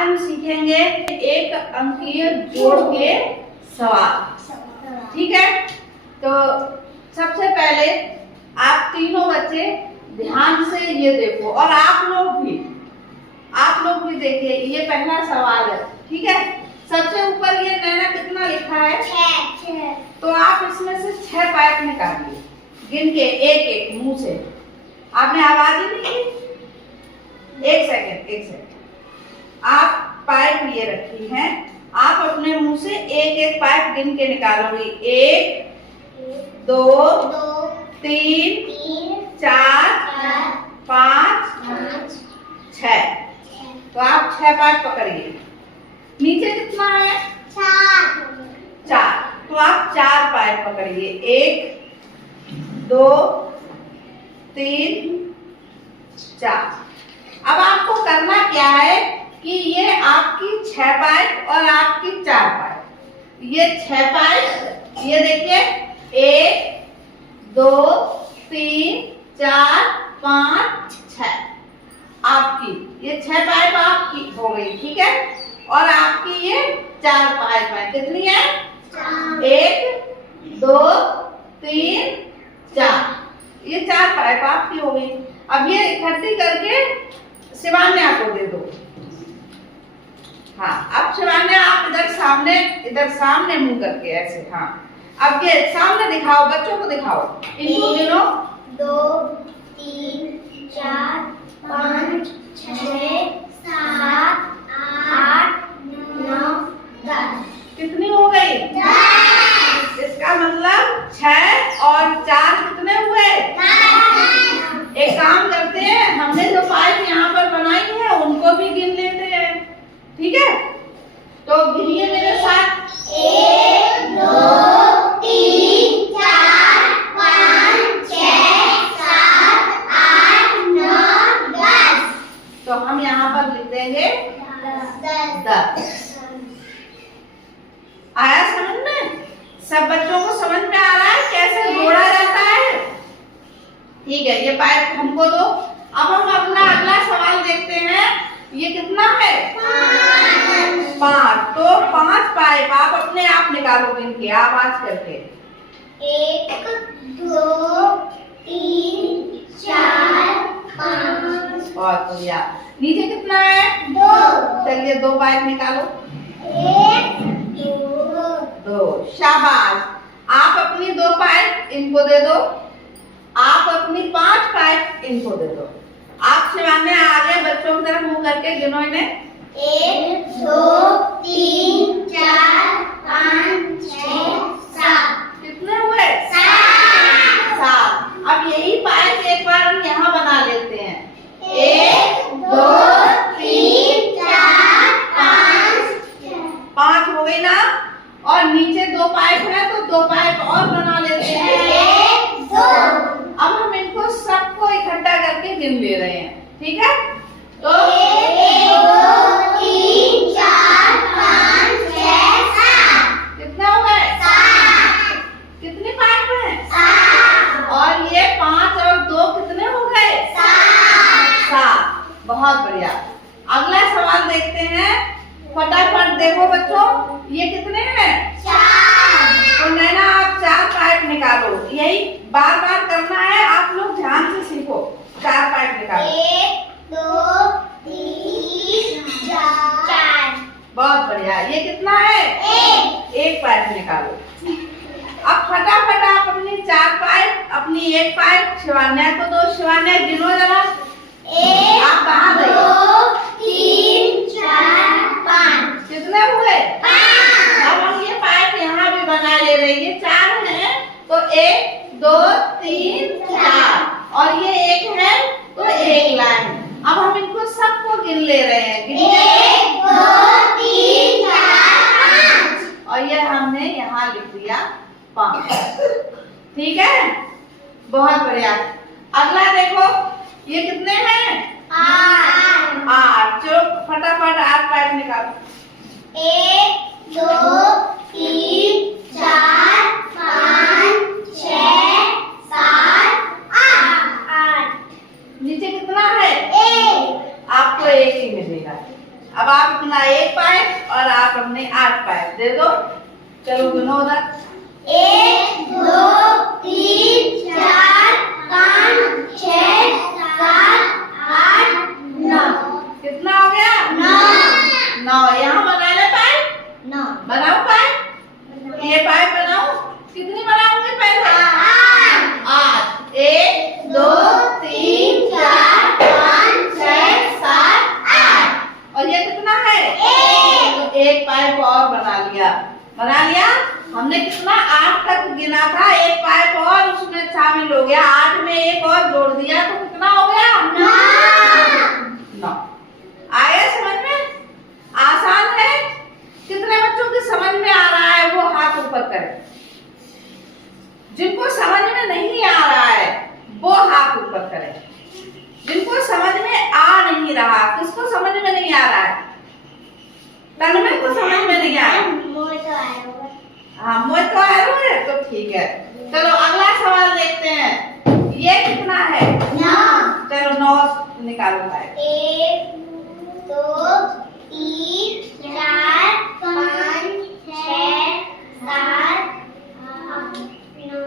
हम सीखेंगे एक अंकीय जोड़ के सवाल। ठीक है, तो सबसे पहले आप तीनों बच्चे ध्यान से ये देखो और आप लोग भी देखिए। ये पहला सवाल है, ठीक है। सबसे ऊपर ये नैना कितना लिखा है? 6। तो आप इसमें से 6 पाइप निकालिए, गिन के एक एक मुंह से। आपने आवाज ही नहीं की। एक सेकंड। आप पाइप ये रखी हैं, आप अपने मुंह से एक एक पाइप गिन के निकालोगे। 1 2 3 4 5 6। तो आप 6 पाइप पकड़िए। नीचे कितना है? 4। तो आप 4 पाइप पकड़िए। 1 2 3 4। अब आपको करना क्या है कि ये आपकी 6 पाइप और आपकी 4 पाइप, ये 6 पाइप, ये देखिए 1 2 3 4 5 6 आपकी, ये 6 पाइप आपकी हो गई। ठीक है, और आपकी ये 4 पाइप है। कितनी है? 1 2 3 4। ये 4 पाइप आपकी हो गई। अब ये इकट्ठी करके शिवान्या को दे दो। हाँ, अब शिवान्या आप इधर सामने मुंह करके ऐसे। हाँ, अब ये सामने दिखाओ, बच्चों को दिखाओ। इनको गिनो। 2 3 4 5 6 7 8 9 10। कितनी हो गई? 10। इसका मतलब 6 और 4 कितने हुए? 10। एक काम करते हैं, हमने जो पाइप यहाँ पर बनाई है उनको भी गिन लेते हैं। ठीक है, तो गिनिए मेरे साथ। 1 2 3 4 5 6 7 8 9 10। तो हम यहाँ पर लिख देंगे 10। आया समझ में? सब बच्चों को समझ में आ रहा है कैसे जोड़ा जाता है? ठीक है, ये पाइप हमको दो। अब हम अपना अगला सवाल देखते हैं। ये कितना है? 5। तो 5 पाइप आप अपने आप निकालोगे इनकी आवाज करके। 1 2 3 4 5। बहुत बढ़िया। नीचे कितना है? 2। चलिए 2 पाइप निकालो। 1 2। शाबाश। आप अपनी 2 पाइप इनको दे दो, आप अपनी 5 पाइप इनको दे दो। आप शिवान्या आगे बच्चों की तरफ मुंह करके गिनो इन्हें। 1 2 3 4 5 6 7। कितने हुए? 7। अब यही पाइप एक बार हम यहाँ बना लेते हैं। 1 2 3 4 5 हो गई ना, और नीचे 2 पाइप है तो 2 पाइप और बना लेते हैं। 1 2। अब हम इनको सबको इकट्ठा करके गिन ले रहे हैं। ठीक है, तो 1 2 3 4 5 6 7। कितने हो गए? 7। कितनी पाइप है? 7। और ये 5 और 2 कितने हो गए? 7। बहुत बढ़िया। अगला सवाल देखते हैं, फटाफट देखो बच्चों। ये कितने हैं? 4। तो नैना आप 4 पाइप निकालो। यही बार बार करना है, आप लोग ध्यान से सीखो। 4 पाइप निकालो। 1 2 3 4। बहुत बढ़िया। ये कितना है? 1 पाइप निकालो। अब फटाफट आप अपनी 4 पाइप, अपनी 1 पाइप शिवान्या को दो। शिवान्या गिनो जरा। 1 आप कहाँ गए? 2 3 4 5। कितने हुए? 5। अब हम ये पाइप यहाँ भी बना ले रहे हैं। ये 4 है तो 1 2 3 4, और ये 1 है तो 1 लाइन। अब हम इनको सबको गिन ले रहे हैं। 1 2 3 4 5। और ये हमने यहाँ लिख दिया 5। ठीक है, बहुत बढ़िया। अगला देखो, ये कितने हैं? 8। चलो फटाफट 8 पाइप निकालो। 1 2 3 4 5 6 7 8। नीचे कितना है? 1। आपको 1 ही मिलेगा। अब आप अपना 1 पाइप और आप अपने 8 पाइप दे दो। चलो गिनो उधर। 1 2 3 4 5 6 7 8 9। कितना हो गया? 9। यहाँ बनाना पाइप, 9 बनाओ पाइप। ये पाइप बनाओ। कितनी बनाओगे पहले? 8। 1 2 3 4 5 6 7 8। और ये कितना है? 1। तो 1 पाइप और बना लिया। बना लिया। हमने कितना 8 तक गिना था, 1 पाइप और उसमें शामिल हो गया। 8 में 1 और जोड़ दिया तो कितना हो गया? 9। आया समझ में? आसान है। कितने बच्चों की समझ में आ रहा है वो हाथ ऊपर करें। जिनको समझ में नहीं आ रहा है वो हाथ ऊपर करें। जिनको समझ में आ नहीं रहा, किसको समझ में नहीं आ रहा है? तन्मय को समझ में नहीं आया? हाँ, मोए तो आया है तो ठीक है। चलो अगला सवाल देखते हैं। ये कितना है? 9। चलो 9 निकालो भाई। 1 2 3 4 5 6 7 8 9।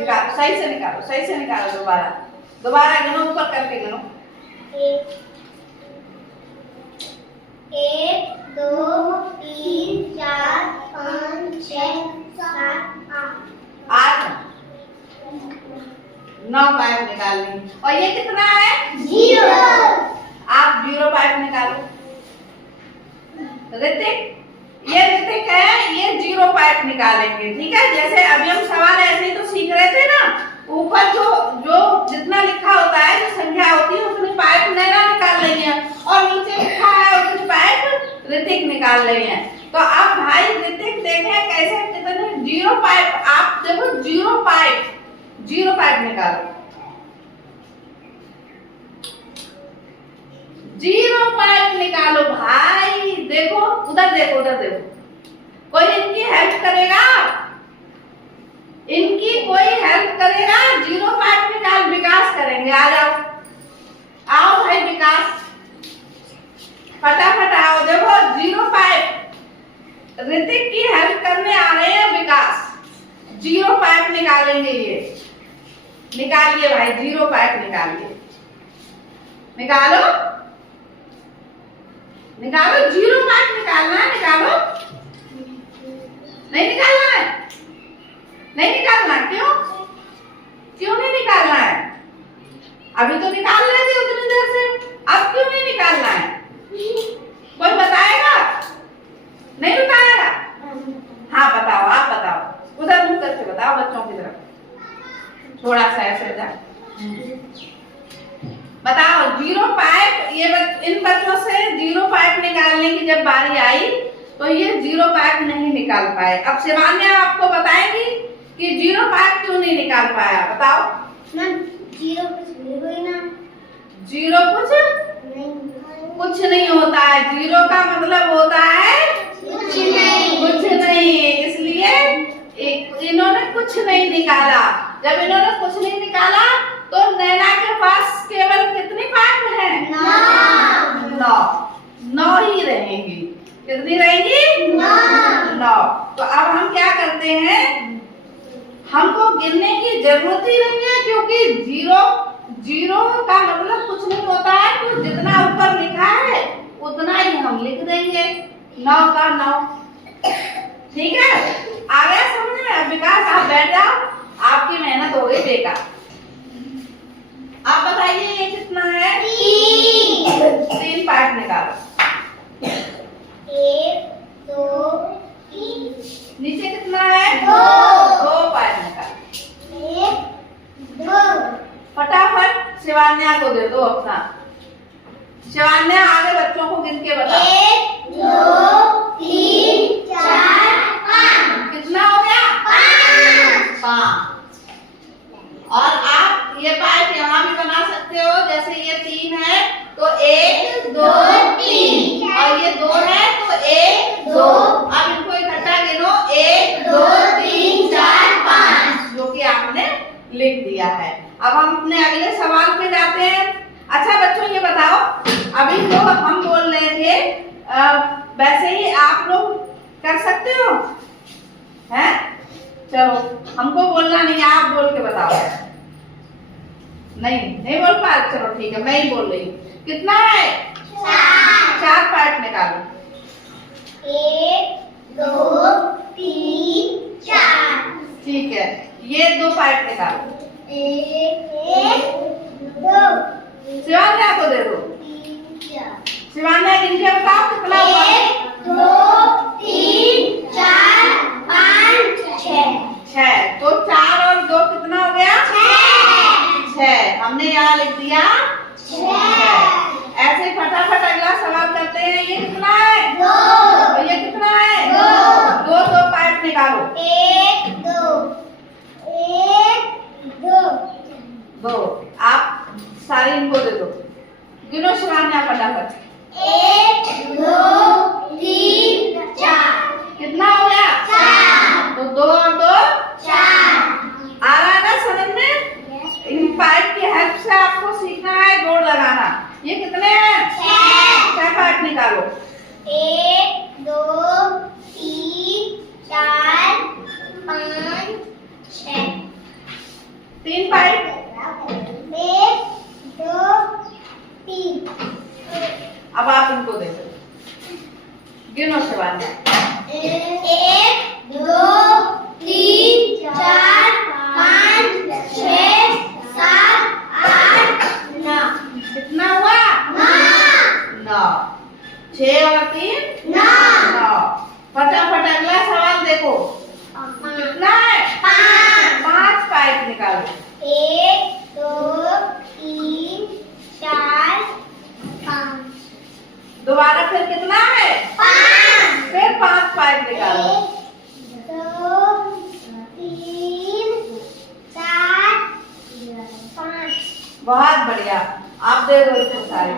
निकालो, सही से निकालो, सही से निकालो। दोबारा गिनो, ऊपर करके गिनो। 1 2 3 4 5 6 7 8। 8। 9 पाइप निकाल ली। और ये कितना है? 0। आप 0 पाइप निकालो। ऋतिक, ये ऋतिक है, ये 0 पाइप निकालेंगे। ठीक है, जैसे अभी हम सवाल ऐसे ही तो सीख रहे थे ना, ऊपर जो जितना लिखा होता है, जो संख्या होती है उतनी पाइप नैना निकाल रही है, और नीचे लिखा है उतनी पाइप ऋतिक निकाल रही है। तो अब भाई ऋतिक देखें कैसे कितने 0 पाइप। आप देखो 0 पाइप निकालो। 0 पाइप निकालो भाई। देखो उधर देखो, उधर देखो। कोई इनकी हेल्प करेगा? इनकी कोई हेल्प करेगा? 0 पाइप निकाल। विकास करेंगे, आ जाओ। आओ भाई विकास, फटाफट आओ। देखो 0 पाइप। ऋतिक की हेल्प करने आ रहे हैं विकास। 0 पाइप निकालेंगे। ये निकालिए भाई, 0 पाइप निकालिए। निकालो निकालो, 0 पाइप निकालना है। निकालो। नहीं निकालना है? नहीं निकालना? क्यों नहीं निकालना है? अभी तो निकाल रहे थे उतनी देर से, अब क्यों नहीं निकालना है? कोई बताएगा? नहीं बताएगा? हाँ बताओ, आप बताओ। उधर मुंह करके बताओ बच्चों की तरफ, थोड़ा सा ऐसे जा बताओ। 0 पाइप। ये इन बच्चों से 0 पाइप निकालने की जब बारी आई तो ये 0 पाइप नहीं निकाल पाए। अब शिवान्या आपको बताएंगी कि 0 पाइप क्यों नहीं निकाल पाया। बताओ। 0 कुछ नहीं होता है। 0 का मतलब होता है कुछ नहीं। इसलिए इन्होंने कुछ नहीं निकाला। जब इन्होंने कुछ नहीं निकाला तो नैना के पास केवल कितनी पाइप है? 9 ही रहेंगी। कितनी रहेंगी? 9। तो अब हम क्या करते हैं, हमको गिनने की जरूरत ही नहीं है, क्योंकि 0 का मतलब कुछ नहीं होता है। तो जितना ऊपर लिखा है उतना ही हम लिख देंगे। 9 का 9। ठीक है, आ गया समझ में? अब विकास आप बैठ जाओ, आपकी मेहनत हो गई बेकार। आप बताइए ये कितना है? 3 पाइप निकालो। 1 2 3। नीचे कितना है? 2 पाइप निकालो। 1 2। फटाफट शिवान्या को दे दो अपना। शिवान्या आगे बच्चों को गिन के बताओ। 1 2 3 4 5। कितना हो गया? 5। और आप ये पाइप यहाँ भी बना सकते हो। जैसे ये 3 है तो 1 2 3, और ये 2 है तो 1 2। अब इनको इकट्ठा गिनो। 1 2 3 4 5, जो कि आपने लिख दिया है। अब हम अपने अगले सवाल पे जाते हैं। अच्छा बच्चों ये बताओ, अभी तो हम बोल रहे थे, वैसे ही आप लोग कर सकते हो, हैं? चलो, हमको बोलना नहीं, आप बोल के बताओ। नहीं बोल पा रहे, चलो ठीक है, मैं ही बोल रही हूँ। कितना है? 4 पार्ट निकालो। 1 2 3 4। ठीक है, ये 2 पार्ट निकालो। 1 2 शिवान्या को दे दो। 3 4। शिवान्या गिन के बताओ कितना हुआ? 1 2 3 4 5 6। 6। तो 4 और 2 कितना हो गया? 6। हमने यहाँ लिख दिया 6। ऐसे फटाफट अगला सवाल करते हैं। ये कितना है? 2। और ये कितना है? 2। 2 पार्ट निकालो। 1 2 1 2 2। आप सारे इनको दे दो। गिनो शिवान्या फटाफट। 1 2 3 4। कितना हो गया? 4। तो 2 और 2 4। आ रहा है ना समझ में? इन पार्ट की हेल्प से आपको सीखना है जोड़ लगाना। ये कितने हैं? 6 पार्ट निकालो। 1 2 3 4 5 6। 3 पार्ट। 1 2 3। अब आप इनको दे दो। गिनो शिवान्या। 1 2 3 4 5 6 7 8 9। कितना हुआ? 9। 6 और 3 9। फटाफट अगला सवाल देखो। कितना है? 5 पार्ट निकालो। 1 2 3 4 5। दोबारा फिर कितना है? 5। फिर 5 पार्ट निकालो। 1 2 3 4 5। बहुत बढ़िया, आप दे दो इसको सारे।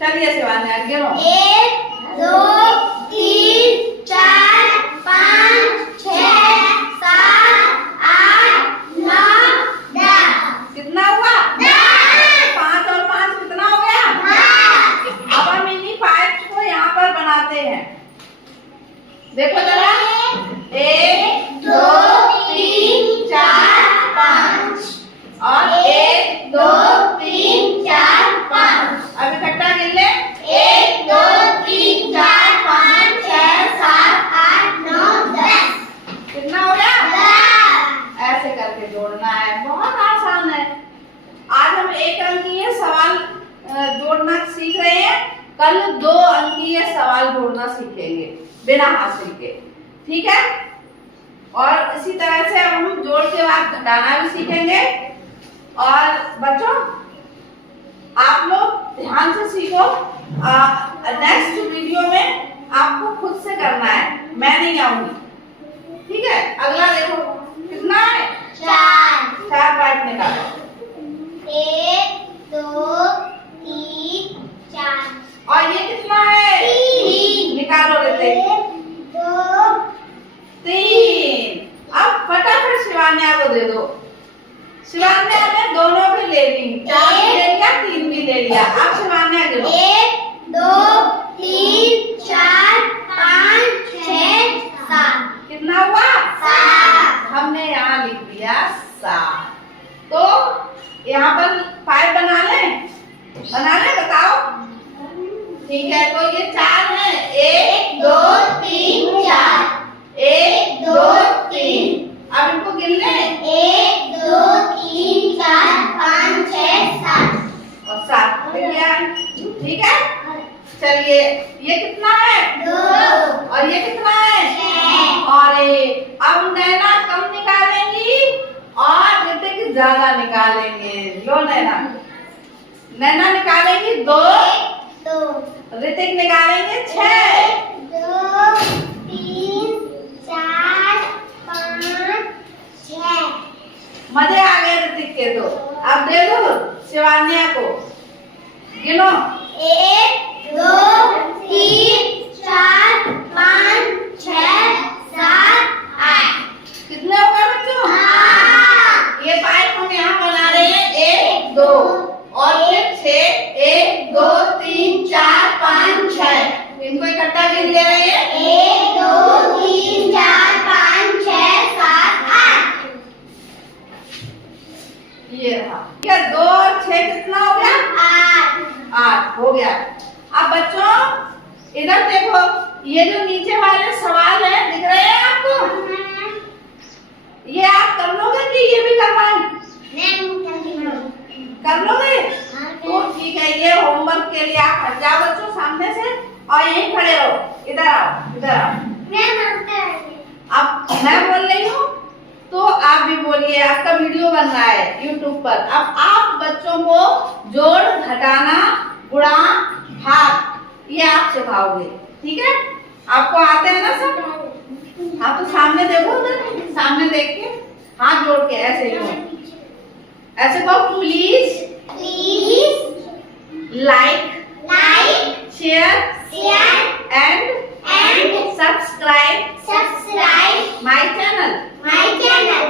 चलिए शिवान्या गिनो। 1 2 3 4 5 6 7 8 9 10। कितना हुआ? 5 और 5 कितना हो गया? अब हम इन्हीं पार्ट को यहाँ पर बनाते हैं। देखो जरा। 1 2 3 4 5 और 1 2 3 4 5। अब इकट्ठा गिन ले। 1 2 3 4 5 6 7 8 9 10। कितना हो गया? 10। ऐसे करके जोड़ना है, बहुत आसान है। आज हम 1 अंकीय सवाल जोड़ना सीख रहे हैं। कल 2 अंकीय सवाल जोड़ना सीखेंगे बिना हासिल के, ठीक है? और इसी तरह से अब हम जोड़ के बाद घटाना भी सीखेंगे। और बच्चों, आप लोग ध्यान से सीखो। नेक्स्ट वीडियो में आपको खुद से करना है, मैं नहीं आऊंगी, ठीक है? अगला देखो कितना है? 4 पार्ट निकालो। 1 2 3 4। और ये कितना है? 3। निकालो लेते। 1 2 3। अब फटाफट शिवान्या को दे दो। शिवान्या ने दोनों भी ले ली, 4 भी ले लिया, 3 भी ले लिया। अब शिवान्या गिनो। 1 2 3 4 5 6 7। कितना हुआ? 7। हमने यहाँ लिख दिया 7। तो यहाँ पर 5 बना लें? बताओ। ठीक है, तो ये 4 है। 1 2 3 4। 1 2 3। अब इनको गिन लें। 1 2 3 4 5 6 7। और 7 लिख लिया, ठीक है? चलिए, ये कितना है? 2। और ये कितना है? 6। और अब नैना कम निकालेंगी और ऋतिक ज्यादा निकालेंगे। लो नैना निकालेंगी 2, 2। ऋतिक निकालेंगे 6। 1 2 3 4 5 6। मजे आ गए ऋतिक के तो। अब दे दो शिवान्या को। गिनो। 1 2 3 4 5 6 7 8। कितने हो गए बच्चों? 8। ये पाइप हम यहाँ बना रहे हैं 1 2 और फिर 6 1 ये रहा। क्या 2 और 6 कितना हो गया? 8 हो गया। अब बच्चों इधर देखो, ये जो नीचे वाले सवाल है दिख रहे हैं आपको? ये आप कर लोगे कि ये भी करवाएं? कर लोगे? तो ठीक है, ये होमवर्क के लिए आप हट जाओ बच्चों सामने से और यहीं खड़े रहो। इधर आओ, इधर आओ। अब मैं बोल रही हूँ तो आप भी बोलिए, आपका वीडियो बन रहा है YouTube पर। अब आप बच्चों को जोड़, घटाना, गुणा, भाग ये आप सिखाओगे, ठीक है? आपको आते हैं ना सब? हाँ, तो सामने देखो, उधर सामने देख के हाथ जोड़ के ऐसे ही कहो, ऐसे कहो, please like, share and subscribe